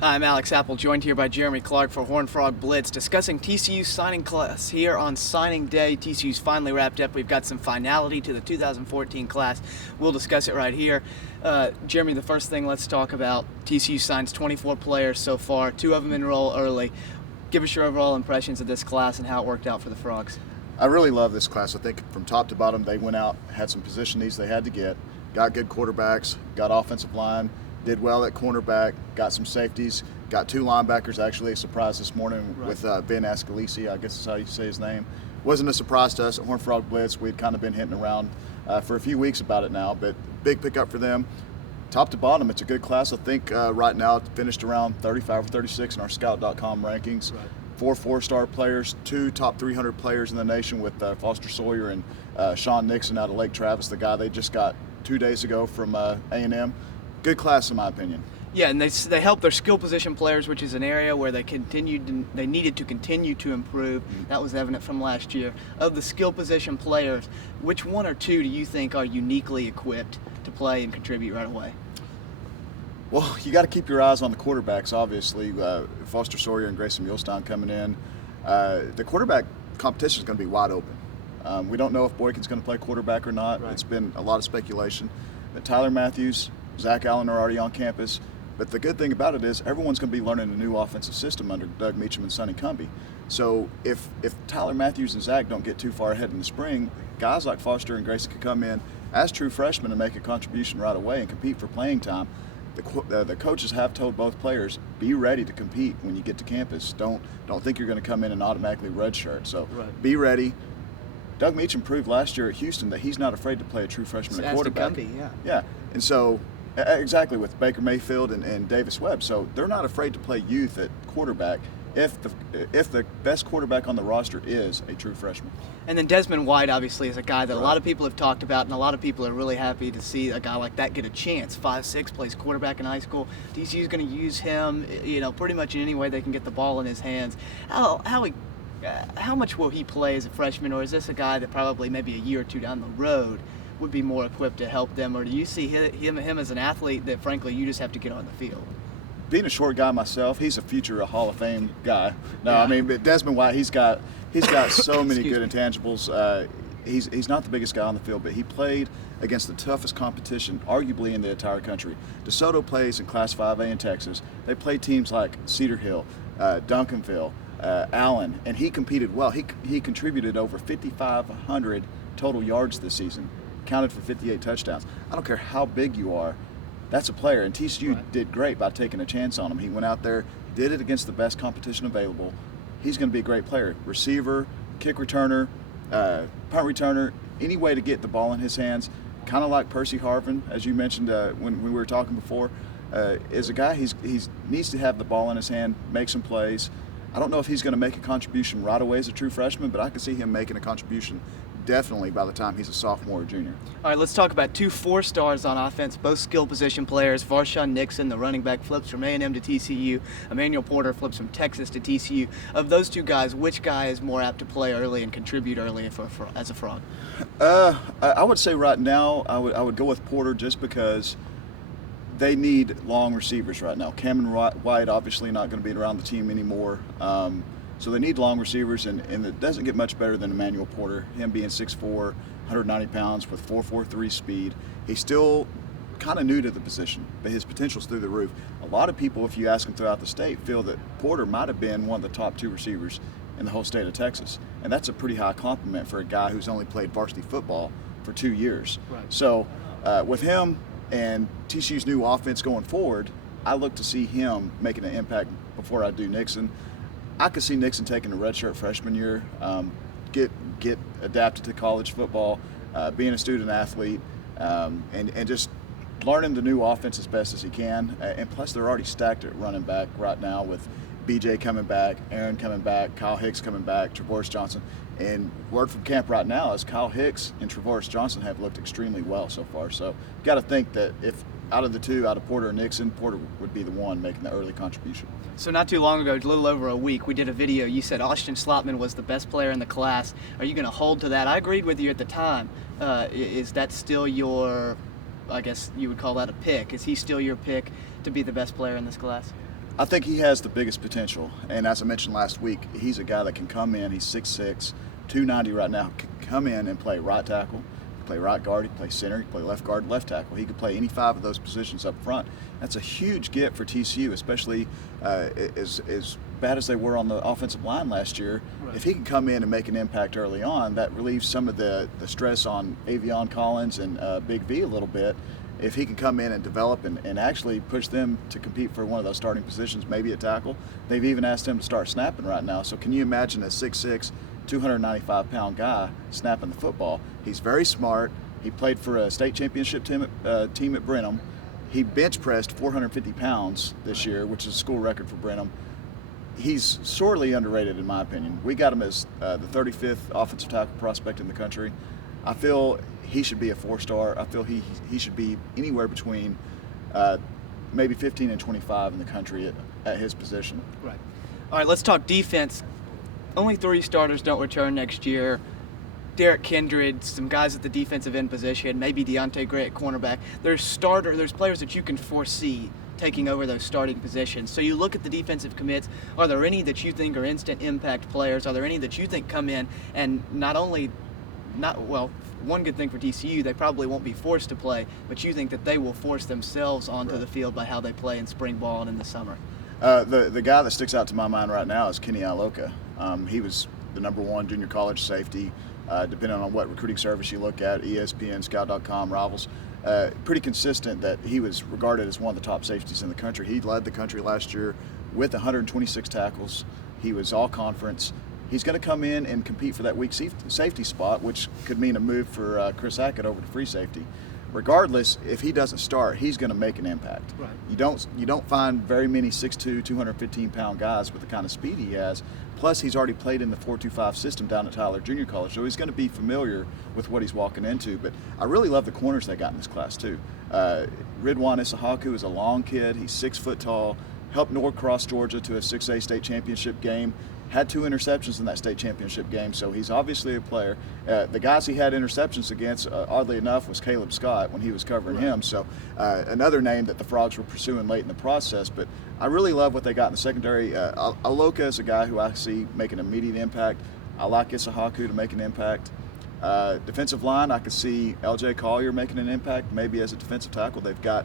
Hi, I'm Alex Apple, joined here by Jeremy Clark for HornedFrogBlitz, discussing TCU signing class here on signing day. TCU's finally wrapped up. We've got some finality to the 2014 class. We'll discuss it right here. Jeremy, the first thing, let's talk about TCU signs 24 players so far. 2 of them enroll early. Give us your overall impressions of this class and how it worked out for the Frogs. I really love this class. I think from top to bottom, they went out, had some position needs they had to get, got good quarterbacks, got offensive line, did well at cornerback, got some safeties, got 2 linebackers. Actually, a surprise this morning with Ben Ascalisi, I guess is how you say his name. Wasn't a surprise to us at HornedFrogBlitz. We'd kind of been hitting around for a few weeks about it now, but big pickup for them. Top to bottom, it's a good class. I think right now it finished around 35 or 36 in our scout.com rankings. Right. 4 4-star players, 2 top 300 players in the nation with Foster Sawyer and Sean Nixon out of Lake Travis, the guy they just got 2 days ago from A&M. Good class in my opinion. Yeah, and they help their skill position players, which is an area where they needed to continue to improve. That was evident from last year. Of the skill position players, which 1 or 2 do you think are uniquely equipped to play and contribute right away? Well, you got to keep your eyes on the quarterbacks, obviously. Foster Sawyer and Grayson Mulestown coming in. The quarterback competition is going to be wide open. We don't know if Boykin's going to play quarterback or not. Right. It's been a lot of speculation. But Tyler Matthews, Zach Allen are already on campus. But the good thing about it is everyone's going to be learning a new offensive system under Doug Meacham and Sonny Cumbie. So if Tyler Matthews and Zach don't get too far ahead in the spring, guys like Foster and Grayson could come in as true freshmen and make a contribution right away and compete for playing time. The coaches have told both players, be ready to compete when you get to campus. Don't think you're going to come in and automatically redshirt. So Be ready. Doug Meacham proved last year at Houston that he's not afraid to play a true freshman at quarterback. Cumbie, yeah. And so exactly with Baker Mayfield and Davis Webb. So they're not afraid to play youth at quarterback if the best quarterback on the roster is a true freshman. And then Desmond Wide obviously is a guy that a lot of people have talked about, and a lot of people are really happy to see a guy like that get a chance. 5'6", plays quarterback in high school. TCU's going to use him, pretty much in any way they can get the ball in his hands. How much will he play as a freshman, or is this a guy that probably maybe a year or 2 down the road would be more equipped to help them, or do you see him as an athlete that frankly you just have to get on the field? Being a short guy myself, he's a future Hall of Fame guy. No, I mean, but Desmond Wide, he's got so many good intangibles. He's not the biggest guy on the field, but he played against the toughest competition, arguably in the entire country. DeSoto plays in Class 5A in Texas. They play teams like Cedar Hill, Duncanville, Allen, and he competed well. He contributed over 5,500 total yards this season, counted for 58 touchdowns. I don't care how big you are. That's a player, and TCU did great by taking a chance on him. He went out there, did it against the best competition available. He's going to be a great player. Receiver, kick returner, punt returner, any way to get the ball in his hands. Kind of like Percy Harvin, as you mentioned when we were talking before, is a guy he needs to have the ball in his hand, make some plays. I don't know if he's going to make a contribution right away as a true freshman, but I can see him making a contribution definitely by the time he's a sophomore or junior. All right, let's talk about 2 4-stars on offense, both skill position players. Varshawn Nixon, the running back, flips from A&M to TCU. Emmanuel Porter flips from Texas to TCU. Of those 2 guys, which guy is more apt to play early and contribute early as a Frog? I would say right now I would go with Porter just because they need long receivers right now. Cameron White obviously not going to be around the team anymore. So they need long receivers, and it doesn't get much better than Emmanuel Porter, him being 6'4", 190 pounds with 4.43 speed. He's still kind of new to the position, but his potential's through the roof. A lot of people, if you ask them throughout the state, feel that Porter might have been one of the top 2 receivers in the whole state of Texas, and that's a pretty high compliment for a guy who's only played varsity football for 2 years. Right. So with him and TCU's new offense going forward, I look to see him making an impact before I do Nixon. I could see Nixon taking a redshirt freshman year, get adapted to college football, being a student athlete, and just learning the new offense as best as he can. And plus, they're already stacked at running back right now with BJ coming back, Aaron coming back, Kyle Hicks coming back, Travoris Johnson. And word from camp right now is Kyle Hicks and Travoris Johnson have looked extremely well so far. So you got to think that if out of the 2, out of Porter and Nixon, Porter would be the one making the early contribution. So not too long ago, a little over a week, we did a video. You said Austin Slotman was the best player in the class. Are you going to hold to that? I agreed with you at the time. Is that still your, I guess you would call that a pick? Is he still your pick to be the best player in this class? I think he has the biggest potential, and as I mentioned last week, he's a guy that can come in. He's 6'6", 290 right now. Can come in and play right tackle, play right guard, he can play center, he can play left guard, left tackle. He could play any 5 of those positions up front. That's a huge get for TCU, especially as bad as they were on the offensive line last year. Right. If he can come in and make an impact early on, that relieves some of the stress on Avion Collins and Big V a little bit. If he can come in and develop and actually push them to compete for one of those starting positions, maybe a tackle. They've even asked him to start snapping right now. So can you imagine a 6'6", 295-pound guy snapping the football? He's very smart. He played for a state championship team at Brenham. He bench pressed 450 pounds this year, which is a school record for Brenham. He's sorely underrated in my opinion. We got him as the 35th offensive tackle prospect in the country. I feel he should be a 4-star. I feel he should be anywhere between maybe 15 and 25 in the country at his position. Right. All right, let's talk defense. Only 3 starters don't return next year. Derek Kindred, some guys at the defensive end position, maybe Deontay Gray at cornerback. There's players that you can foresee taking over those starting positions. So you look at the defensive commits. Are there any that you think are instant impact players? Are there any that you think come in and one good thing for TCU, they probably won't be forced to play, but you think that they will force themselves onto the field by how they play in spring ball and in the summer? The guy that sticks out to my mind right now is Kenny Iloka. He was the #1 junior college safety, depending on what recruiting service you look at, ESPN, Scout.com, Rivals. Pretty consistent that he was regarded as one of the top safeties in the country. He led the country last year with 126 tackles. He was all conference. He's going to come in and compete for that weak safety spot, which could mean a move for Chris Hackett over to free safety. Regardless, if he doesn't start, he's going to make an impact. Right. You don't find very many 6'2", 215-pound guys with the kind of speed he has. Plus, he's already played in the 4-2-5 system down at Tyler Junior College, so he's going to be familiar with what he's walking into. But I really love the corners they got in this class too. Ridwan Isahaku is a long kid. He's 6 foot tall. Helped Norcross, Georgia, to a 6A state championship game. Had 2 interceptions in that state championship game, so he's obviously a player. The guys he had interceptions against, oddly enough, was Caleb Scott when he was covering him. So another name that the Frogs were pursuing late in the process. But I really love what they got in the secondary. Aloka is a guy who I see making an immediate impact. I like Isahaku to make an impact. Defensive line, I could see LJ Collier making an impact, maybe as a defensive tackle. They've got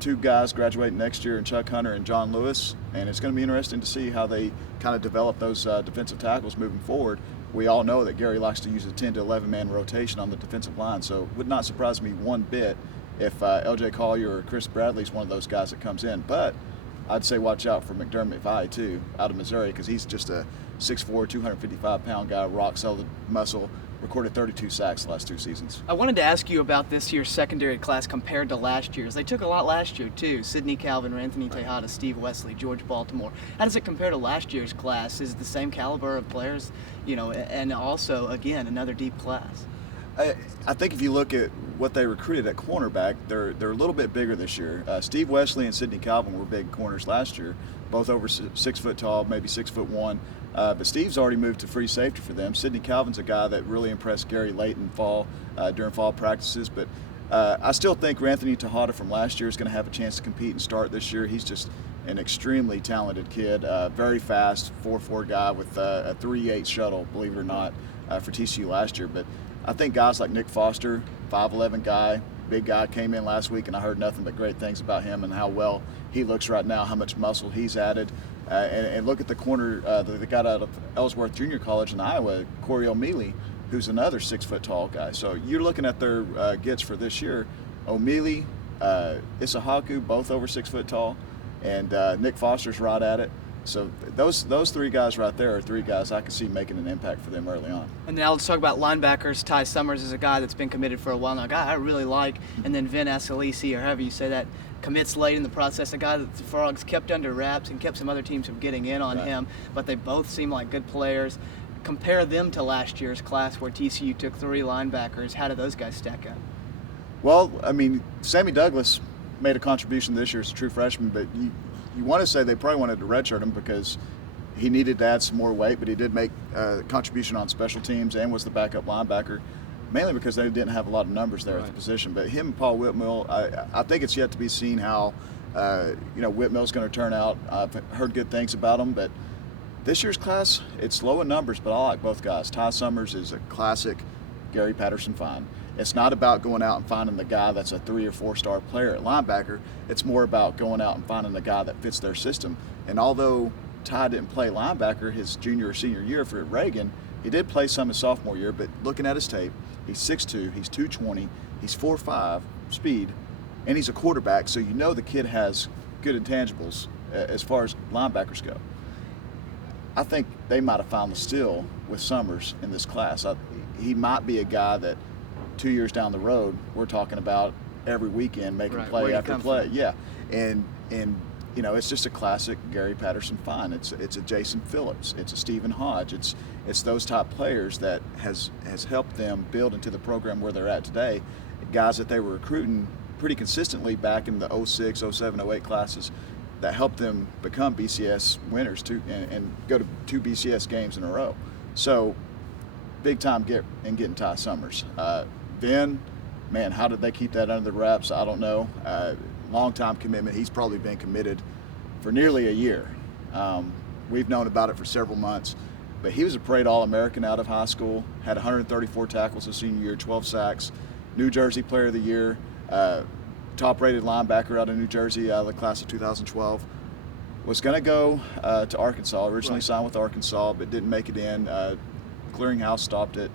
2 guys graduating next year in Chuck Hunter and John Lewis, and it's going to be interesting to see how they kind of develop those defensive tackles moving forward. We all know that Gary likes to use a 10 to 11 man rotation on the defensive line, so it would not surprise me one bit if LJ Collier or Chris Bradley is one of those guys that comes in. But I'd say watch out for McDermott Vi too, out of Missouri, because he's just a 6'4", 255-pound guy, rock solid muscle. Recorded 32 sacks the last 2 seasons. I wanted to ask you about this year's secondary class compared to last year's. They took a lot last year too. Sidney Calvin, Anthony Tejada, Steve Wesley, George Baltimore. How does it compare to last year's class? Is it the same caliber of players? And also, again, another deep class. I think if you look at what they recruited at cornerback, they're a little bit bigger this year. Steve Wesley and Sidney Calvin were big corners last year, both over 6 foot tall, maybe 6'1". But Steve's already moved to free safety for them. Sidney Calvin's a guy that really impressed Gary late in fall, during fall practices. But I still think Anthony Tejada from last year is going to have a chance to compete and start this year. He's just an extremely talented kid, very fast, 4'4" guy with a 3.8 shuttle, believe it or not, for TCU last year. But I think guys like Nick Foster, 5'11" guy, big guy, came in last week, and I heard nothing but great things about him and how well he looks right now, how much muscle he's added. And look at the corner that they got out of Ellsworth Junior College in Iowa, Corey O'Mealy, who's another 6 foot tall guy. So you're looking at their gets for this year. O'Mealy, Isahaku, both over 6 foot tall, and Nick Foster's right at it. So those 3 guys right there are 3 guys I could see making an impact for them early on. And now let's talk about linebackers. Ty Summers is a guy that's been committed for a while now, a guy I really like. And then Vin Asalisi, or however you say that, commits late in the process, a guy that the Frogs kept under wraps and kept some other teams from getting in on him. But they both seem like good players. Compare them to last year's class where TCU took 3 linebackers. How do those guys stack up? Well, I mean, Sammy Douglas made a contribution this year as a true freshman, but you want to say they probably wanted to redshirt him because he needed to add some more weight, but he did make a contribution on special teams and was the backup linebacker, mainly because they didn't have a lot of numbers there at the position. But him and Paul Whitmill, I think it's yet to be seen how Whitmill's going to turn out. I've heard good things about him, but this year's class, it's low in numbers, but I like both guys. Ty Summers is a classic Gary Patterson find. It's not about going out and finding the guy that's a 3 or 4 star player at linebacker. It's more about going out and finding the guy that fits their system. And although Ty didn't play linebacker his junior or senior year for Reagan, he did play some his sophomore year, but looking at his tape, he's 6'2", he's 220, he's 4'5", speed, and he's a quarterback, so you know the kid has good intangibles as far as linebackers go. I think they might have found the steal with Summers in this class. He might be a guy that 2 years down the road we're talking about every weekend making play after play. Yeah, and it's just a classic Gary Patterson find. It's a Jason Phillips, it's a Stephen Hodge. It's those type players that has helped them build into the program where they're at today. Guys that they were recruiting pretty consistently back in the 06, 07, 08 classes that helped them become BCS winners too, and go to 2 BCS games in a row. So big time getting Ty Summers. Then, man, how did they keep that under the wraps? I don't know. Long time commitment. He's probably been committed for nearly a year. We've known about it for several months, but he was a parade All-American out of high school, had 134 tackles his senior year, 12 sacks, New Jersey Player of the Year, top-rated linebacker out of New Jersey out of the class of 2012. Was going to go to Arkansas, originally signed with Arkansas, but didn't make it in. Clearinghouse stopped it.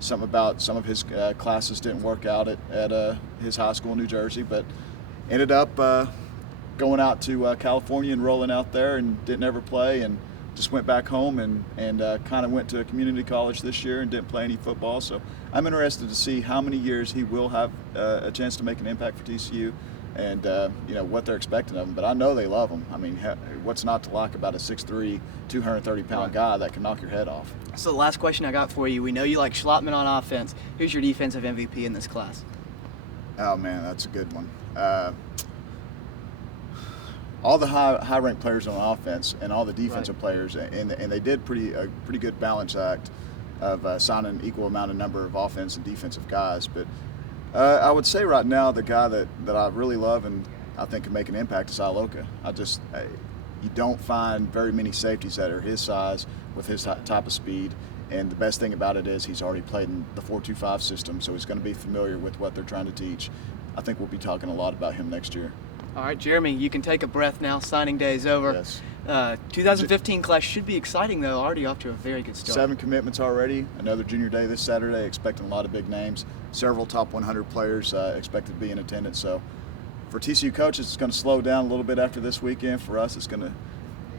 Something about some of his classes didn't work out at his high school in New Jersey, but ended up going out to California and rolling out there and didn't ever play, and just went back home and kind of went to a community college this year and didn't play any football. So I'm interested to see how many years he will have a chance to make an impact for TCU, and what they're expecting of him. But I know they love him. I mean, what's not to like about a 6'3", 230-pound guy that can knock your head off? So the last question I got for you, we know you like Schlottman on offense. Who's your defensive MVP in this class? Oh, man, that's a good one. All the high-ranked players on offense and all the defensive players, and they did a pretty good balance act of signing an equal amount of number of offense and defensive guys. But I would say right now the guy that I really love and I think can make an impact is Iloka. You don't find very many safeties that are his size with his type of speed. And the best thing about it is he's already played in the 4-2-5 system, so he's going to be familiar with what they're trying to teach. I think we'll be talking a lot about him next year. All right, Jeremy, you can take a breath now. Signing day is over. Yes. 2015 class should be exciting, though. Already off to a very good start. 7 commitments already. Another junior day this Saturday. Expecting a lot of big names. Several top 100 players expected to be in attendance. So for TCU coaches, it's going to slow down a little bit after this weekend. For us, it's going to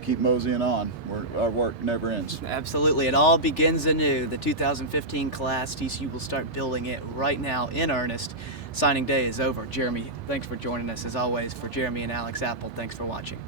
keep moseying on. Our work never ends. Absolutely. It all begins anew. The 2015 class, TCU will start building it right now in earnest. Signing day is over. Jeremy, thanks for joining us as always. For Jeremy and Alex Apple, thanks for watching.